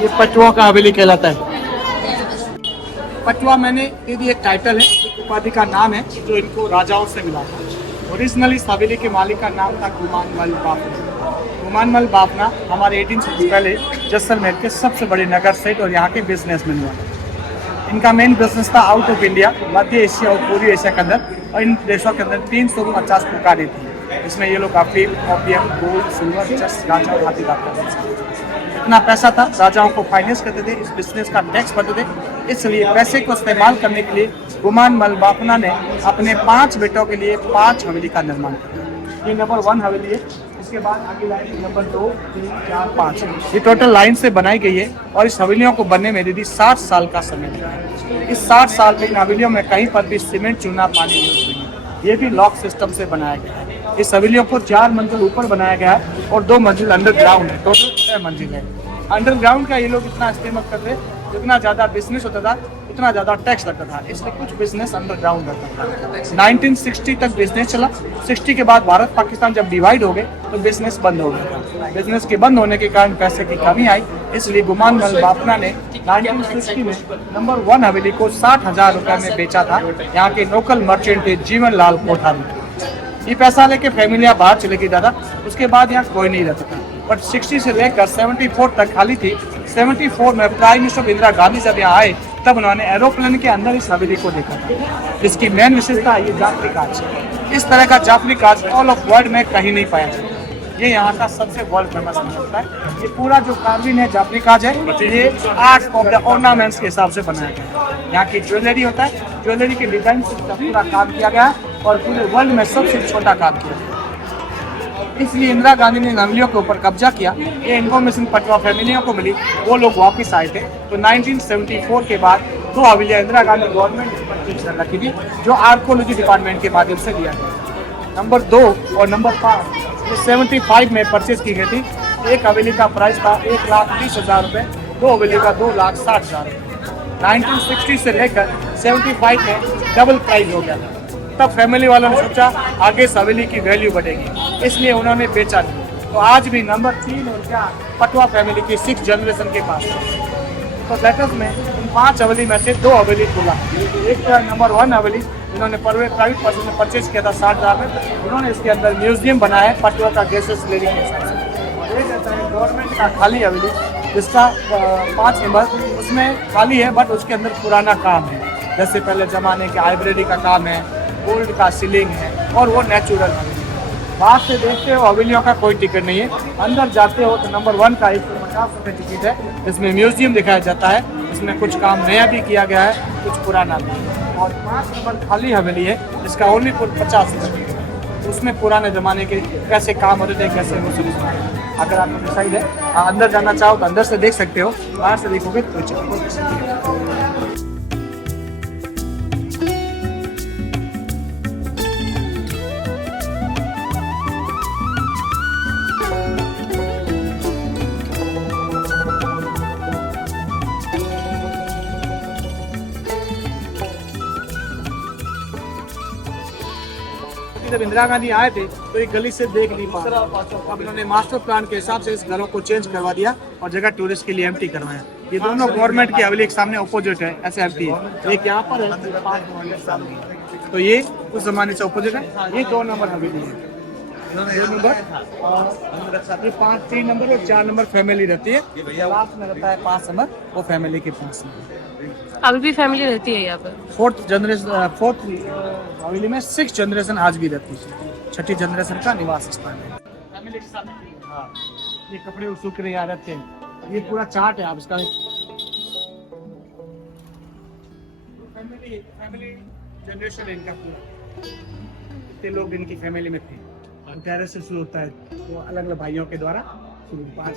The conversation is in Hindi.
ये पटुआ का हवेली कहलाता है। पटुआ मैंने ये एक टाइटल है, एक उपाधि का नाम है जो इनको राजाओं से मिला था। ओरिजिनली इस हवेली के मालिक का नाम था गुमानमल बाफना। गुमानमल बाफना हमारे 18 से पहले जैसलमेर के सबसे बड़े नगर सेठ और यहाँ के बिजनेसमैन हुआ। इनका मेन बिजनेस था out of India, Madhya Asia और पूर्वी एशिया के अंदर, और इन देशों के अंदर 350 दुकानें थी। इसमें ये लोग अफीम, ओपियम, गोल्ड, सिल्वर, चेस, गांजा और हाथी दांत करते थे। इतना पैसा था, राजाओं को फाइनेंस करते थे, इस बिजनेस का टैक्स भरते थे। इसलिए पैसे को इस्तेमाल करने के लिए गुमानमल बाफना ने अपने 5 बेटों के लिए 5 हवेली का निर्माण किया। ये नंबर 1 हवेली है। इसके बाद आगे लाइन नंबर 2, 3, 4, 5 ये टोटल लाइन से बनाई गई है। और इस हवेलियों को बनने में दीदी 60 साल का समय लगा है। इस 60 साल में इन हवेलियों में कहीं पर भी सीमेंट, चूना, पानी यूज नहीं है। ये भी लॉक सिस्टम से बनाया गया है। इस हवेलियों को 4 मंजिल ऊपर बनाया गया है और 2 मंजिल अंडरग्राउंड है। टोटल 6 मंजिल है। अंडरग्राउंड का ये लोग इतना इस्तेमाल करते, जितना ज़्यादा बिजनेस होता था उतना ज़्यादा टैक्स लगता था, इसलिए कुछ बिजनेस अंडरग्राउंड रहता था। 1960 तक बिजनेस चला। 60 के बाद भारत पाकिस्तान जब डिवाइड हो गए तो बिजनेस बंद हो गया। बिजनेस के बंद होने के कारण पैसे की कमी आई, इसलिए गुमानमल बाफना ने 1960 में नंबर 1 हवेली को 60,000 रुपये में बेचा था। यहाँ के लोकल मर्चेंट थे जीवन लाल कोठारी। ये पैसा लेके फैमिलियाँ बाहर चले गई दादा। उसके बाद यहाँ कोई नहीं रहता था। बट 60 से लेकर 74 तक खाली थी। 74 में प्राइम मिनिस्टर इंदिरा गांधी जब यहाँ आए तब उन्होंने एरोप्लेन के अंदर इस हवेली को देखा था। इसकी मेन विशेषता ये जाफरी काज। इस तरह का जाफरी काज ऑल ऑफ वर्ल्ड में कहीं नहीं पाया जाता। ये यहाँ का सबसे वर्ल्ड फेमस होता है। ये पूरा जो कार्विन है, जाफरी काज है, ये आर्ट ऑफ द ऑर्नामेंट्स के हिसाब से बनाया गया है। यहाँ की ज्वेलरी होता है, ज्वेलरी के डिजाइन से पूरा काम किया गया है और पूरे वर्ल्ड में सबसे छोटा काम किया गया। इसलिए इंदिरा गांधी ने इन हवेलियों के ऊपर कब्जा किया। ये इन्फॉर्मेशन पटवा फैमिलियों को मिली, वो लोग वापस आए थे। तो 1974 के बाद 2 हवेलियाँ इंदिरा गांधी गवर्नमेंट ने परचेज कर रखी थी, जो आर्कोलॉजी डिपार्टमेंट के माध्यम से लिया गया। नंबर 2 और नंबर 5 ये 75 में परचेज की गई थी। एक हवेली का प्राइस था 1,30,000 रुपये, 2 हवेली का 2,60,000 रुपये। 1960 से लेकर 75 में डबल प्राइस हो गया था। तब फैमिली वालों ने सोचा आगे इस हवेली की वैल्यू बढ़ेगी, इसलिए उन्होंने बेचा नहीं। तो आज भी नंबर 3 और 4 पटवा फैमिली की 6 जनरेशन के पास है। तो लेटेस्ट में इन 5 हवेली में से 2 हवेली खुला। एक तो नंबर 1 हवेली इन्होंने प्राइवेट पर्सन ने परचेज किया था 60,000 में। उन्होंने इसके अंदर म्यूजियम बनाया है पटवा का गैसेस लेने के हिसाब से। और एक रहता है गवर्नमेंट का खाली हवेली, जिसका 5 नंबर उसमें खाली है, बट उसके अंदर पुराना काम है। जैसे पहले ज़माने के लाइब्रेरी का काम है, गोल्ड का सीलिंग है, और वो नेचुरल है। बाहर से देखते हो हवेलियों का कोई टिकट नहीं है। अंदर जाते हो तो नंबर 1 का 150 रुपये टिकट है। इसमें म्यूजियम दिखाया जाता है। इसमें कुछ काम नया भी किया गया है, कुछ पुराना भी। और 5 नंबर खाली हवेली है, जिसका ओनली 50 रुपये है। उसमें पुराने ज़माने के कैसे काम होते थे, कैसे वो सब। अगर आपको डिसाइड है अंदर जाना चाहो तो अंदर से देख सकते हो, बाहर से देखोगे तो चलो। जब इंदिरा गांधी आए थे तो एक गली से देख नहीं पा रहे। अब इन्होंने मास्टर प्लान के हिसाब से इस घरों को चेंज करवा दिया और जगह टूरिस्ट के लिए एम्प्टी करवाया। ये दोनों गवर्नमेंट की हवेली एक सामने अपोजिट है, ऐसे एम्प्टी है। एक यहाँ पर है, 5 सामने। तो ये उस जमाने से अपोजिट है। ये 2 नंबर हवेली है। 2 नंबर ये 5, 3 नंबर और 4 नंबर फैमिली रहती है। लास्ट में रहता है 5 नंबर, वो फैमिली के पास है। अभी भी फैमिली रहती है यहाँ पर? 4th हवेली में 6 जनरेशन आज भी रहती है। 6ठी जनरेशन का निवास स्थान है। फैमिली के साथ हाँ, ये कपड़े सूख रहे यहाँ रहते हैं। ये पूरा चार्ट है आप इसका। फैमिली जनरेशन है इनका पूरा। इतने लोग इनकी फैमिली में थे। टेरेस से शुरू होता है, वो अलग अलग भाइयों के द्वारा शुरू। 5